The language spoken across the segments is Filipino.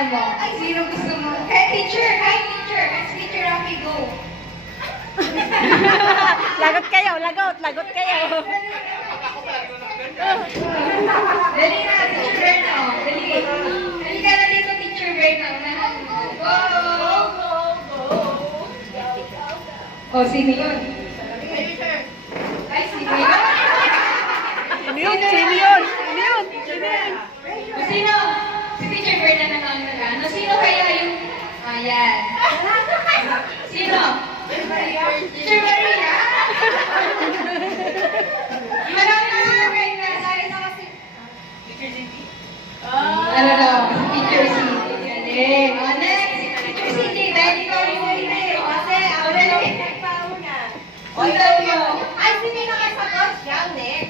Ayan mo. Sino gusto mo? Hey, teacher! Hi, teacher! It's teacher Rocky, go! Lagot kayo, lagot kayo. Dali na, teacher Berna. Dali. Dali ka na dito, teacher Berna. Unahan mo. Go! Oh, sino yun? Ay, sino yun? Sino yun? Sino yun? Sino yun? Sino? Si teacher Berna na lang na lang. Sino kaya yung... Ayan. Sino? Teacher Maria? Marami na sila kayo na. Sorry na kasi. Teacher Cindy? Ano daw? Teacher Cindy. Galing. O, next. Teacher Cindy. Dahil ikaw yung hindi. Kasi, ako na lang. O, ikaw yun. Ay, sino nakasagot? Siya, next.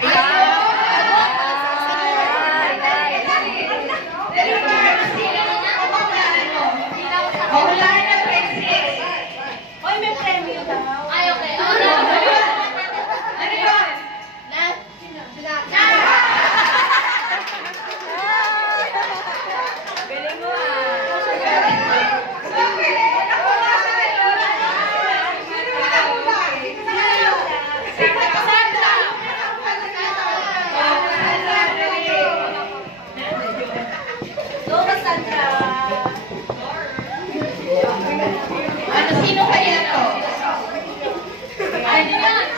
Sino kaya to?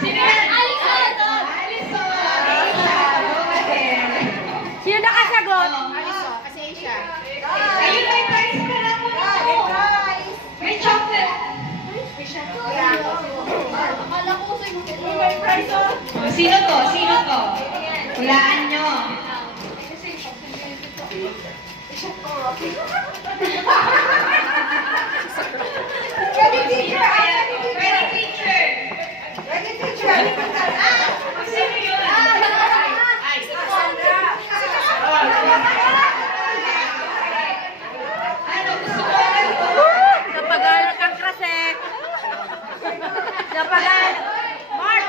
Sino yan? Alison! Sino nakasagot? Ayun, may prize ka na po. May chocolate. Sino to? Sino to? Hulaan nyo. Ready, teacher! Ready, teacher! Ready, teacher! Sino yun? Ano, gusto ko? Napagalan kang krasek. Napagalan. Mark!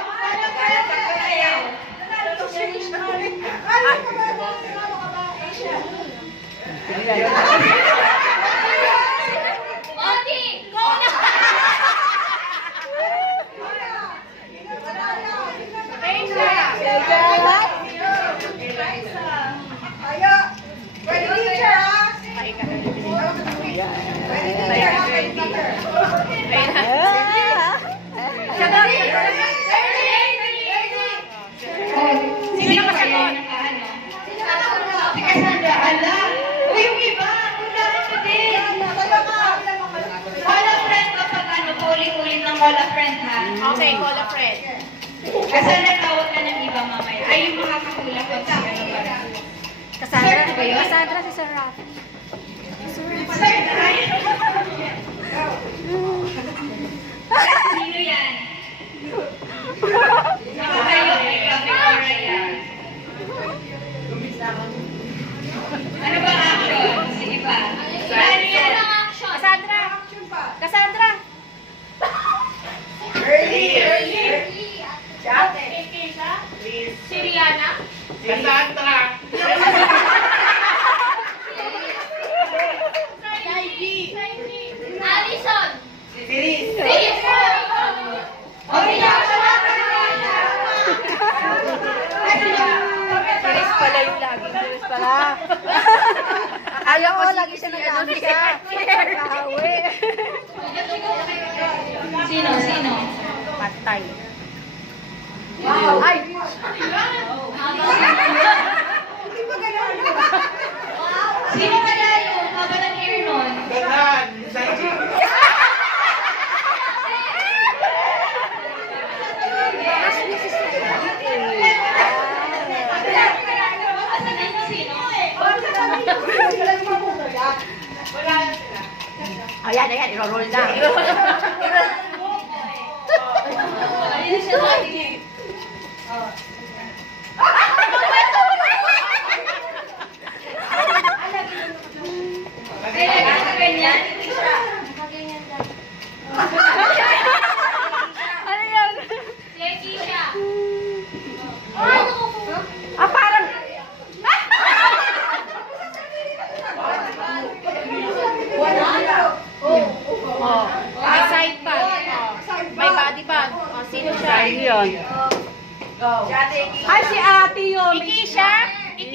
Sino nakasagot? Si Cassandra. Ala! O yung iba! Wala ko din! Wala friend kapag ano, pauling-uling ng wala friend ha? Okay, call a friend. Cassandra, tawag ka ng iba mamaya. Ay, yung makakahula ko sa ano ba? Cassandra, Sir, ba yun? Cassandra si Sir Rafi. Sino yan? Nakakayo kay Victoria yan. Ano ba action? Sige pa. Ano yan? Cassandra! Cassandra! Siriana? Cassandra! Alison! Siris! Okay, Paris pala yung lagi. Paris pala. Ayaw ko, lagi siya nag-ano siya. Kahawi. Sino? Sino? Patay. Wow! Ay! Sino kaya yun? Haba ng hair nun? Ganan! Sanji! Ayan, ayan, iro-roll na. Ayun siya lagi. Kaya lagi sa ganyan, hindi siya. Ano yan? Jackie siya. Ah, parang...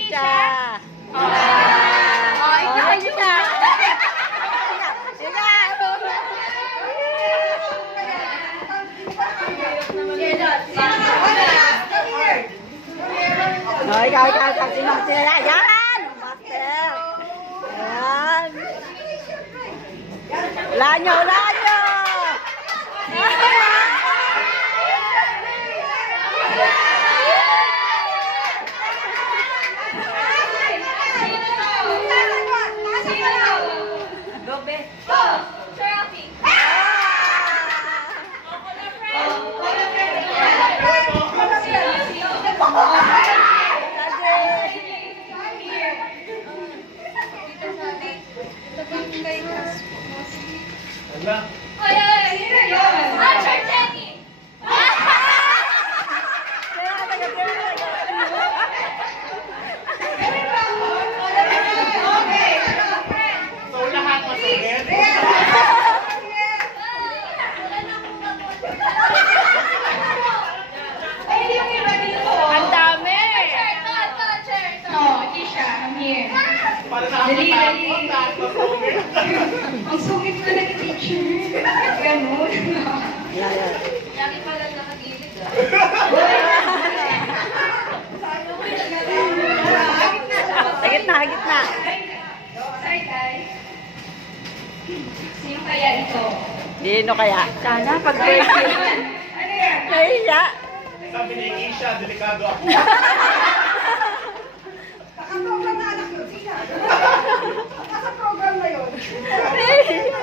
Keisha. Oh, ikaw siya. Oh, ikaw. Sino? Yan! Master. Yan. Lanyo. So lahat masugid. Ang dami. No, Keisha, come here. Para Dali. nakakatakot. Masugid. Ang sungit na ng teacher. Ganun. Yan. Sa gitna. Sorry, guys. Sino kaya ito? Dino kaya? Sana pag-birthday. Ano yan? Nahiya. Sabi ni Keisha, delikado ako. Naka-program na anak yun. Sina? Nasa-program na yun.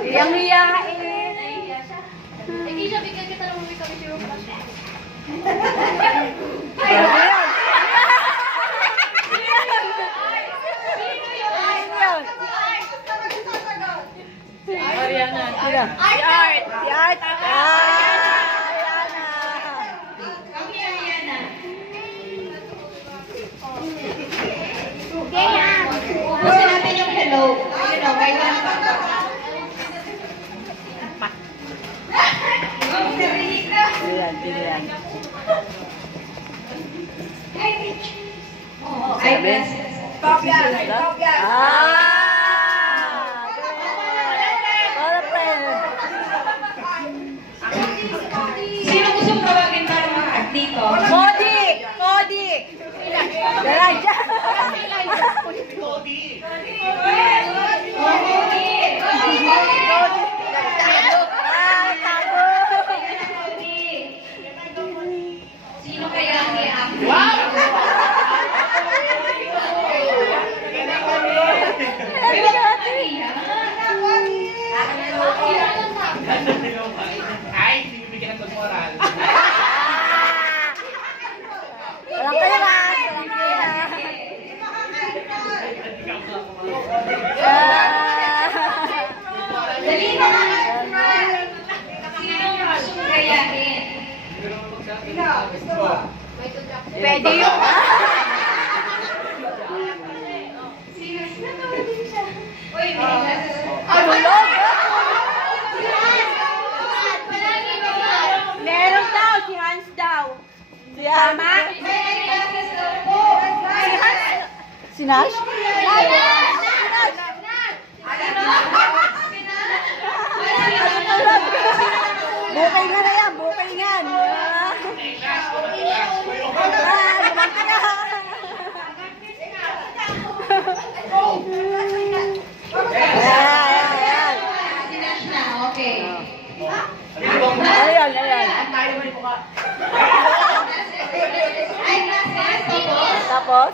Yang hiyain. Ariana. Si Art. Come here, Ariana. Ubusin natin yung hello. Ayun o, may one pa. Oh, narinig na. Yan. Hi, pictures. Oh, eyeglasses. Kopya. Sino gustong tawagin para maka-act dito? Cody! Dala dyan! Cody. Oh, Cody. Tago! Sino kaya ang i-act? Wow! Uy, wag ka mahiya. Ay, hindi bibigyan ng pagmoral. Walang kailangan! Dali na nga. Sino ang gustong gayahin? Pwede yun! Sino tawagin siya? Uy, may eyeglasses. Tulog! Meron daw, si Hans daw. Tama? May eyeglasses daw po. Si Nash? Bukay nga na yan, bukay nga. Lumaki na. Ayan. Sinash na, okay. Ayan. Eyeglasses, tapos? Tapos?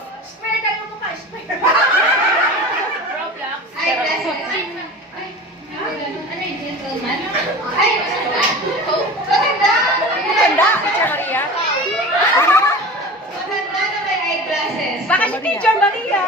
Eyeglasses. Ay, ano yung gentleman? Ay, maganda! Maganda, Teacher Maria. Maganda na may eyeglasses. Baka si Teacher Maria.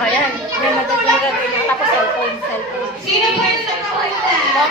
Ayan, may madadala. Tapos cellphone. Sino pa yung nakakita?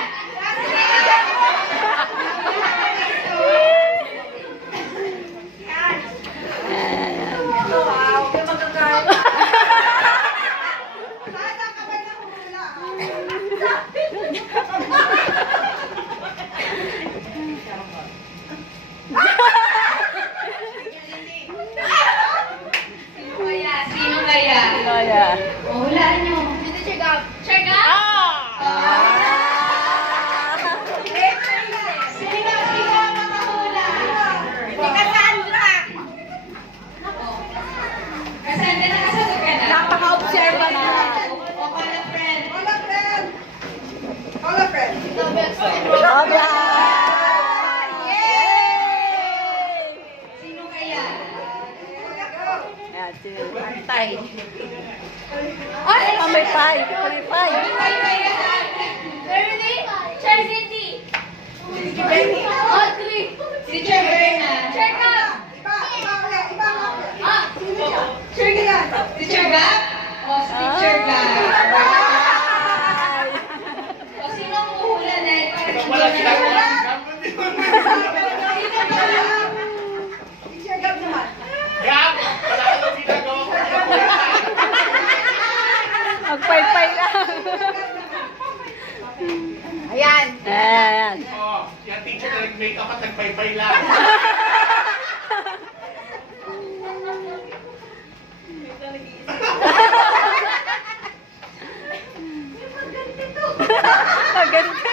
Sobra! Yay! Sino kaya? Ayan, si Antay. Ay, may pie. May pie. Teacher Berna. Teacher Gab? O, si Teacher Gab. O, sino ang uhula na yun? Ikaw pala ginagawa si Gab. Gab! Wala ka daw ginagawa ko. Magpay-pay lang. Ayan. Ayan. Oh, yung teacher na nag-makeup at nagpay-pay lang. Maganda.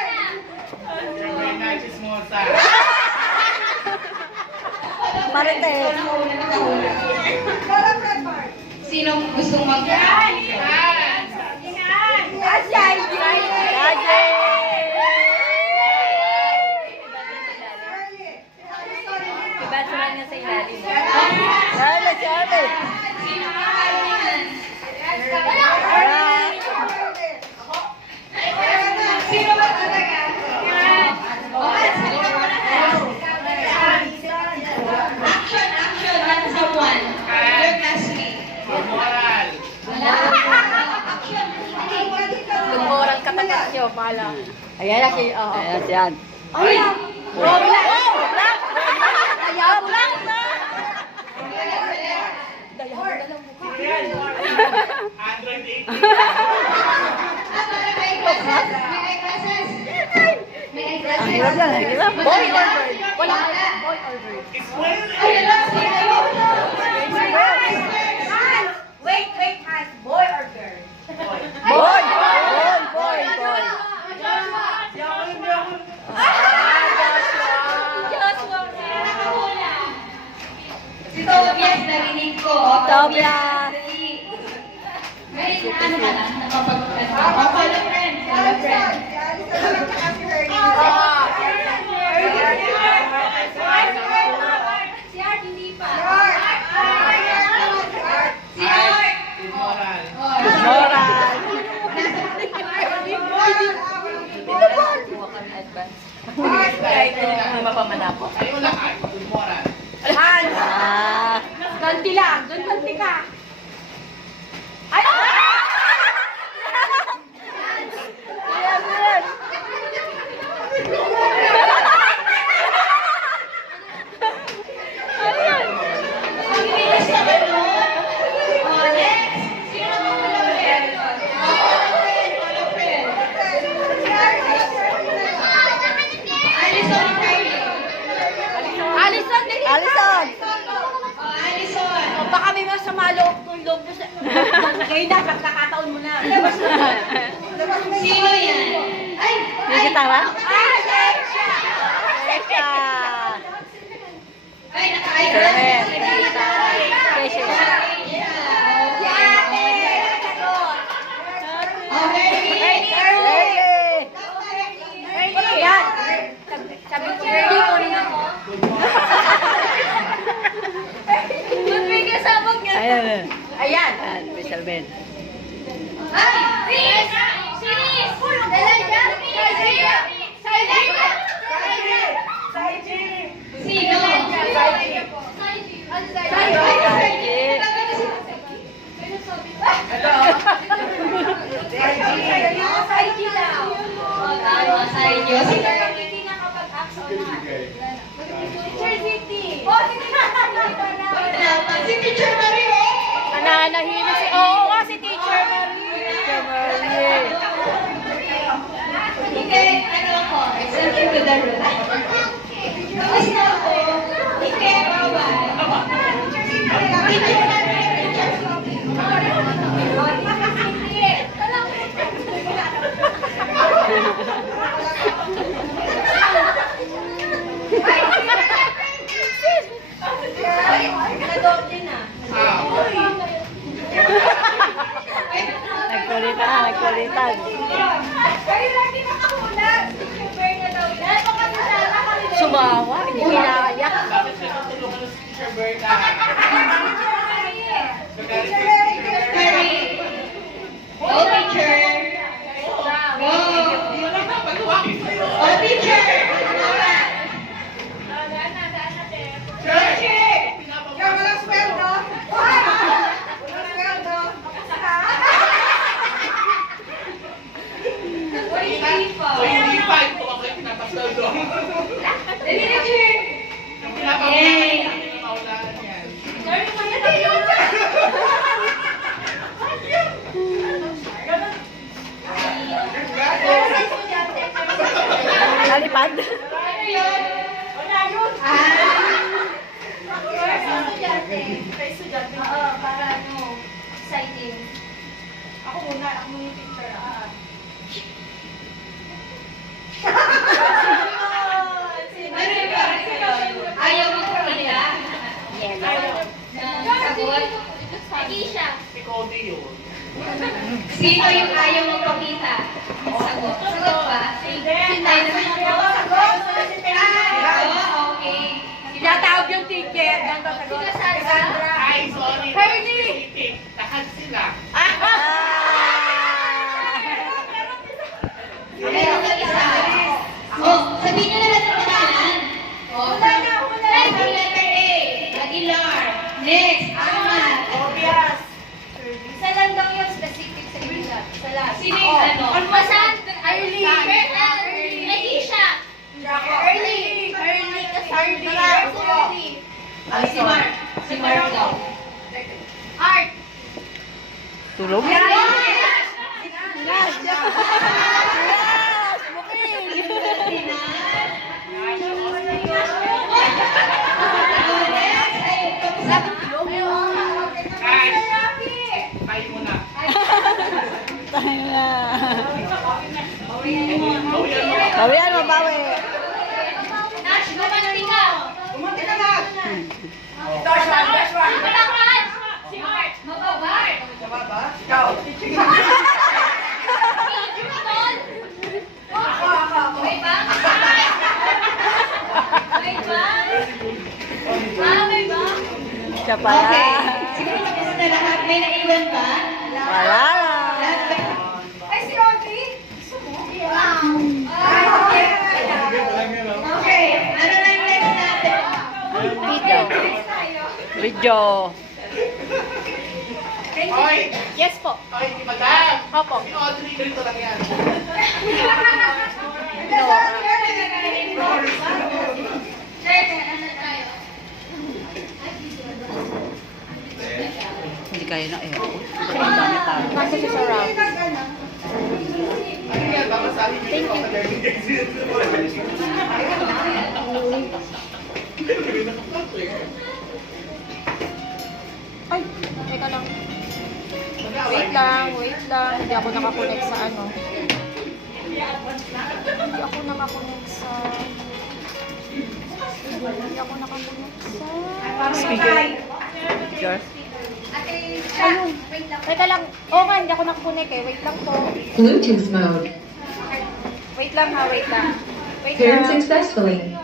Teacher Berna, chismosa. Marites. Sinong gustong mag- Raje. Iba sila niya sa ilalim. Charlie, Charlie. Sino makakalingan? Sino ba talaga? Action, action, on someone. Your classmate. Good moral. Action. Nagmorang katapat niyo, pala. Ayan na si, oo. Ayan si Ann. Ay! Robla! Robla! Ayaw mo lang! Android 18. Ang hirap yan, ang hirap. Boy or bird? Wala. Boy or bird? It's Wednesday. Wait, has boy or girl? Boy! Boy! Boy! Boy! Si Tobias, narinig ko. Tobias. May ano ka na? Follow friend. Follow friend. Si Art, hindi pa. Si Art. Good moral. Moral! Ang mapamanapo. Ayaw lang ay. Good moral. Ah! Ganti lang. Doon ganti ka. Ay! Yes, yes! Ang bilis naman nun. Oh, next. Sino naman follow friend? Follow friend. Alison or Carly? Alison! Alison! Oh, Alison. Baka may masama loob mo sa... Ngayon na, pagkakataon mo na. Sino yan? Ay! May gitara? Alessia! Alessia! Ay, naka-eyeglass. Correct. Alessia. Oh, Mary. Yan! Sabi ko, hindi ko rin ako. Ayan. Ayan. Ayan, Special Ben. Ay! Sis! Sis! Dalaga! Sino? Si Teacher Marie! Nananahimik si... Oo nga, si Teacher Marie. Teacher Marie. Hindi, ano ako? Example to the room. Tapos na ako. Hindi, bawal. Teacher Marie! Saan? Kayo lagi nakahula. Teacher Bear na daw. Dahil pa kasi sana kami. Sumawa, hindi kinaya. Bakit siya tutulungan ng Teacher Berta? Teacher Bear, Teacher Bear. Go, teacher. Go. Pagwakit sa'yo! Go, teacher. Teacher! Kaya walang sweldo. Walang sweldo. So, hindi pa. Ito ako yung pinapasal doon. Dali, teacher. Yung pinapakita yung maulanan yan. Nalipad? Oo, para ano, exciting. Ako muna yung picture. Ayaw mo ko nila. Sagot. Agisha. Si Cody yun. Sino yung ayaw mong pakita? Sagot. Sagot ba? Hindi. Okay. Tinatawag yung ticket. Ang Sino Sandra? Ay, sorry. Hernie! Takad sila. Meron na isa. Oh, sabihin nyo na lang ang pangalan. Oh, next, letter A. Aguilar. Next, Ahmad. Obvious. Isa lang daw yung specific sa inyo. Isa lang. Sino yung ano? Almasan. Early. Agisha. Early. Early. Early. Ay, si Mark. Si Mark daw. Art. Tulog? Yes! Yes! Yes! Booking! Ay, kayo muna. Tayo na. Bawian mo. Bawian mo, bawi. Nash, gumanti ka. Gumanti ka na. Si Mark. Mababart. Ikaw. May ba? May ba? May ba? Siya pala. Okay. Siguro tapos na lahat. May naiwan pa? Wala lang. Ay, si Audrey? Ay, okay. Okay. Ano na yung next natin? Video. Video. Oy! Yes po. Oy, di madam! Opo. Si Audrey, ganito lang yan. Hindi kaya na eh. Ang dami tao. Kasi sa surround. Ano yan? Babasahin niyo yung mga learning Ay, teka lang. Wait lang. Hindi ako nakakonect sa ano. Hindi ako nakakonect sa... Speaker. Picture. Ayun. Teka lang. Oo nga, hindi ako nakakonect eh. Wait lang po. Bluetooth mode. Wait lang ha, wait lang. Wait Paired lang. successfully.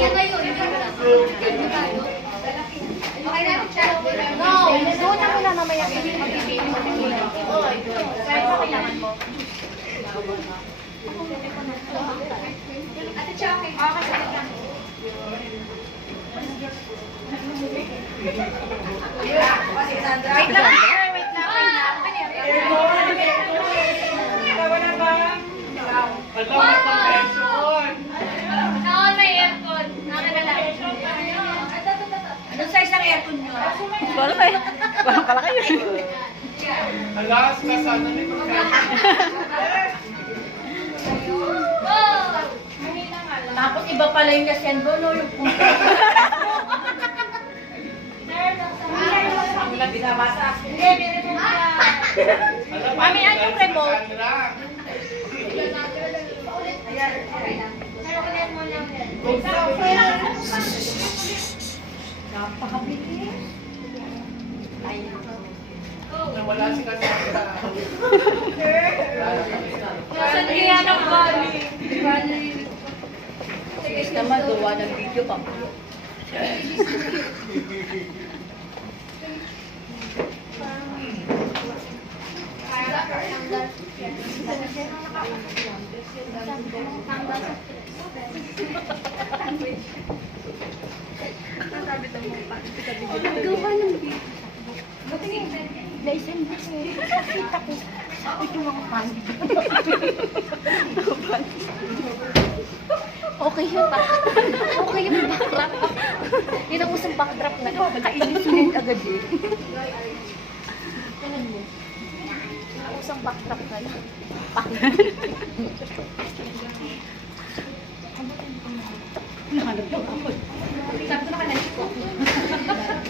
Yan na yun. Okay na, chat. No, doon ako na mamaya mag-ibig. Kaya pa kailangan mo. Ate Chucky. Okay, sige lang. Wait lang, sir. Wait lang. Madam, suspension! Naon may aircon. Nakagala. Anong size ng aircon nyo? Wala pa eh. Wala pala kayo. Alas, nasaan na may suspension? Tapos iba pala yung nasyan doon, no? Yung punto. Alam, Mami, ano yung remote? Sandra. Napakabilis. Nawala si kasi. Saan kaya ng bali? Sige naman, gawa ng video pa. Gawa ng video. Naisang kasi. Kita ko. Ito mga pangit. Okay yun pa. Okay yun backdrop. Yun ang usang backdrop na. Kainis agad eh. Ang usang backdrop na lang.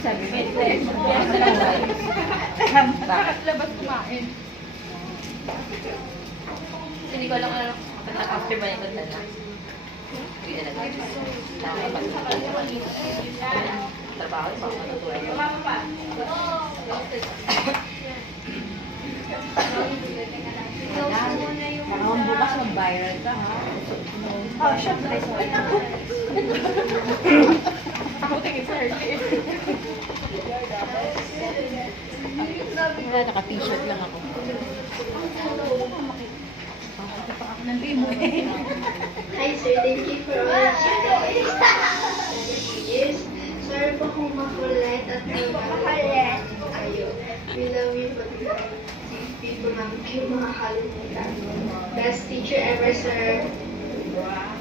Sabi mo, Labas kumain. hindi ko alam ano, after ba yung ganda na? Hindi na trabaho, matutunan ko. Parang bukas mag-viral ka, ha? Oh, syempre. Ako tingin sa haircut. Wala, naka-t-shirt lang ako. Hi sir, thank you for all years. Sorry po kung makulit at makulit kayo. We love you but hindi po namin kayo makakalimutan. Best teacher ever, sir.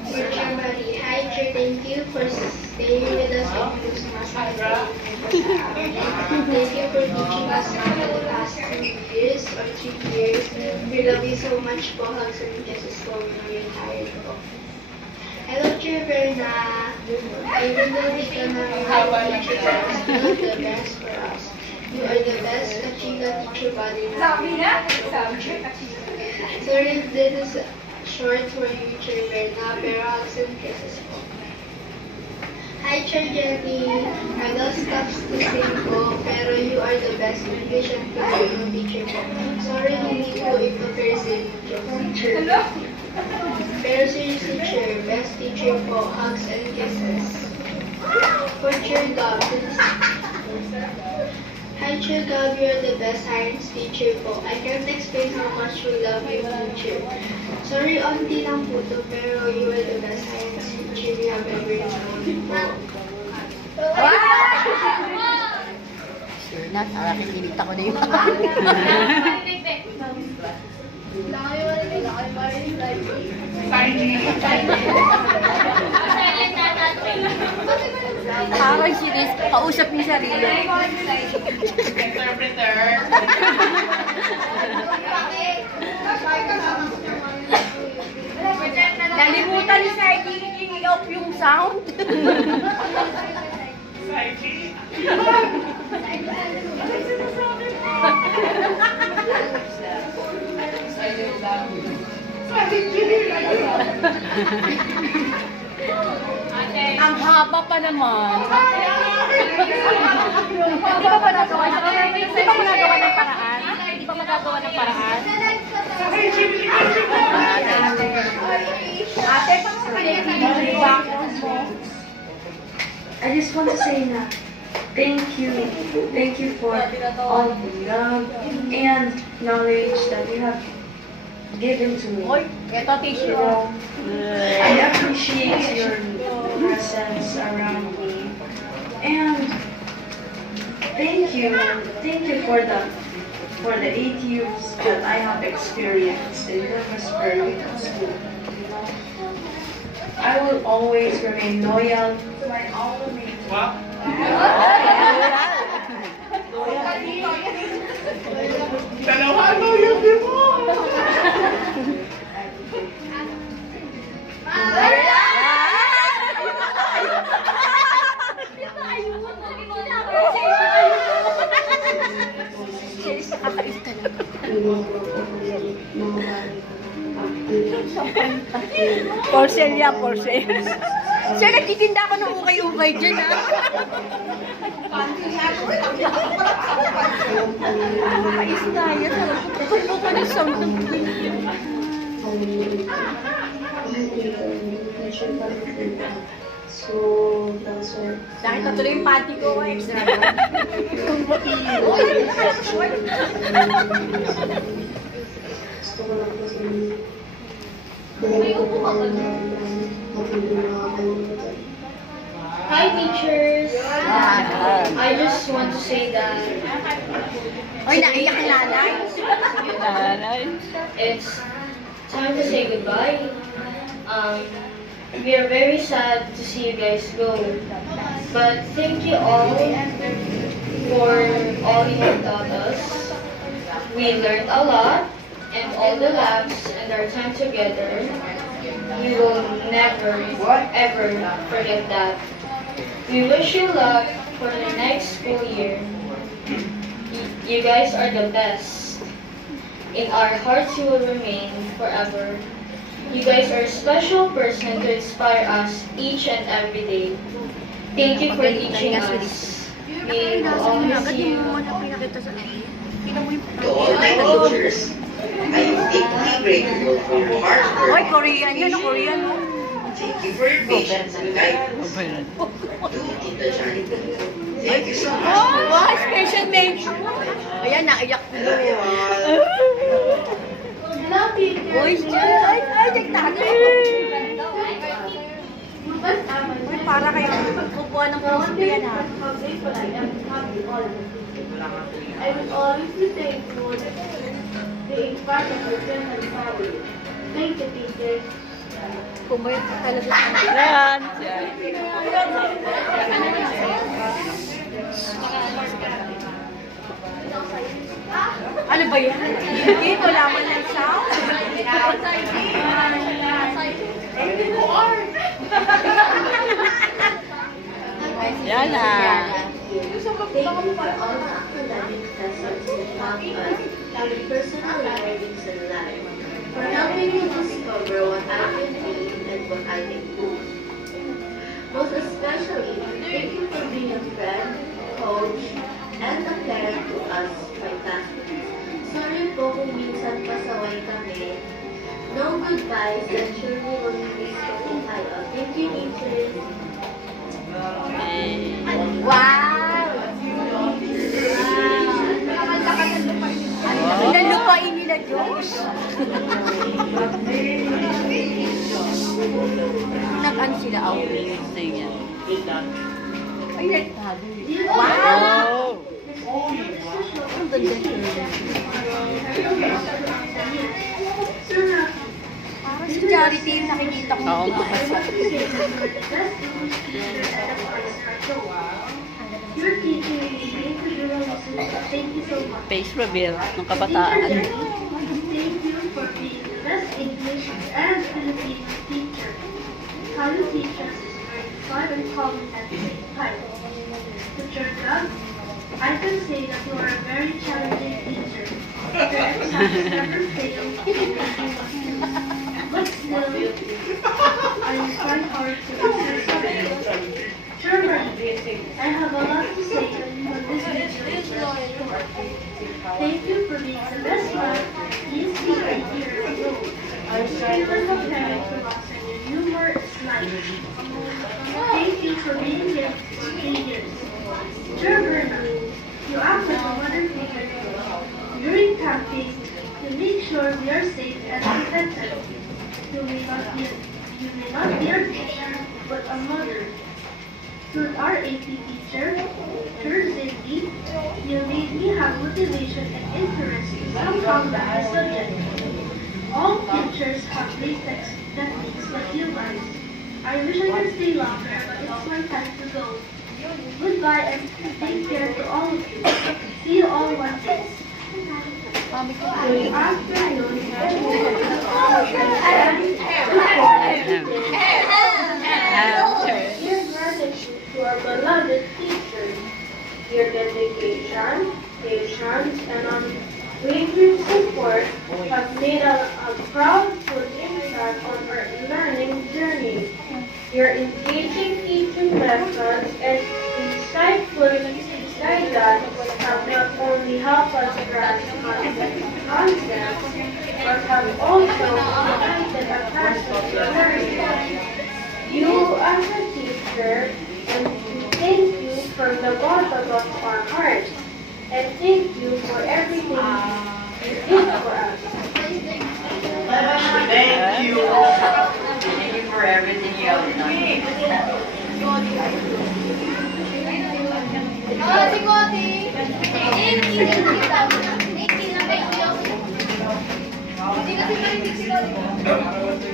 Teacher Marie. Hi, teacher. Thank you for staying with us and for sumasama. Thank you for teaching us for the past 2 years or 3 years. We love you so much po. Hugs and kisses po when we're tired po. Hello, Teacher Berna. Even though we cannot have teacher, you are still the best for us. You are the best Kachika teacher body now. Sorry if this is short for you, Teacher Berna, pero hugs and kisses po. Hi, Teacher Jenny. I know stuffs to sing po, pero you are the best English and Filipino teacher po. Sorry, hindi po ito person teacher. Pero seriously, teacher, best teacher po, hugs and kisses. For Teacher Gab, hi, Teacher Gab, you are the best science teacher po. I can't explain how much we love you, teacher. Sorry, onti lang po to, pero you are the best science teacher we have ever known po. Sure na, nakakikita ko na yun. Parang sinis, kausap niya sarili. Interpreter. Nalimutan ni Saiki i-off yung sound. Saiji. Ang haba pa naman. Hindi ba magagawa ng paraan? Hindi ba magagawa ng paraan? Ate, I just want to say na thank you for all the love and knowledge that you have given to me. Ito tissue. I appreciate your presence around me, and thank you for the 8 years that I have experienced in Purpose Pearl School. I will always remain loyal to my alma mater. Wow. Dalawa ano yun, di mo? Porcel yan, porcel. Sir, nagtitinda ako ng ukay-ukay dyan, ha? Ayos na yan. Pagpapalo ka ng sound ng So, that's why. Dahil natuloy yung panty ko, extra. Gusto ko lang kasi dahil ko po ako nakakalimutan. Hi teachers! I just want to say that Oy, naiyak ang nanay. it's time to say goodbye. We are very sad to see you guys go. But thank you all for all you have taught us. We learned a lot, and all the laughs and our time together, we will never, ever forget that. We wish you luck for the next school year. You guys are the best. In our hearts you will remain forever. You guys are a special person to inspire us each and every day. Thank you for teaching us. We will always see you. To all my teachers, I am deeply grateful for your hard Oy, work. Korean yan, Korean. Thank you for your patience and guidance. To Tita Charity, thank you so much. Wow, special mention. Ayan, naiyak ko. Uy, ay, nagtago. Uy, para kayo magkukuha ng puso yan, ha? I will always be thankful being part of your family family. Thank you, teachers. Kung ba yun talaga. Yan. Ano ba yan? Dito, laman ng sound. Yan na. Thank you for all the academic lessons that help us in personal learnings in life. For helping me discover what I can be and what I can do. Most especially, thank you for being a friend, coach, and a parent to us, my classmates. Sorry po kung minsan pasaway kami. No goodbyes and surely will be saying hi. Thank you, teachers. Wow! Pinalupain nila, Diyos. Nag-ano sila, away. Ay, nagtago. Wow! Ang ganda. Parang si Charity yung nakikita ko. Oo nga. Your teacher is going to do a lesson. Thank you so much. Face reveal ng kabataan. Thank you for being the best English and Filipino teacher. How you teach us is very fun and calming at the same time. Teacher Doug, I can say that you are a very challenging teacher. Your exams never fail to make you want to. But still, I try hard to answer something. Sure, I have a lot to say on this video is very short. Thank you for being the best friend these 8 years ago. Even the parents who lost in your numerous life. Thank you for being here for 3 years. Dear Berna, you act like a mother figure. During camping, you make sure we are safe and protected. You may not be our teacher, but a mother. To our AP teacher, Sir Cindy, you made me have motivation and interest to somehow learn the subject. All teachers have great techniques like you guys. I wish I could stay longer, but it's my time to go. Goodbye and take care to all of you. See you all one day. Good afternoon. Dear gratitude to our beloved teachers, your dedication, patience, and unwavering support have made a proud footprint on our learning journey. your engaging teaching methods, and insightful guidance have not only helped us grasp concepts, but have also ignited a passion for learning. You, as a teacher, and thank you from the bottom of our hearts, and thank you for everything you did for us. Thank you. Thank you for everything you have done. Oh, si Cody. Thank you. Hindi kasi marinig si Cody.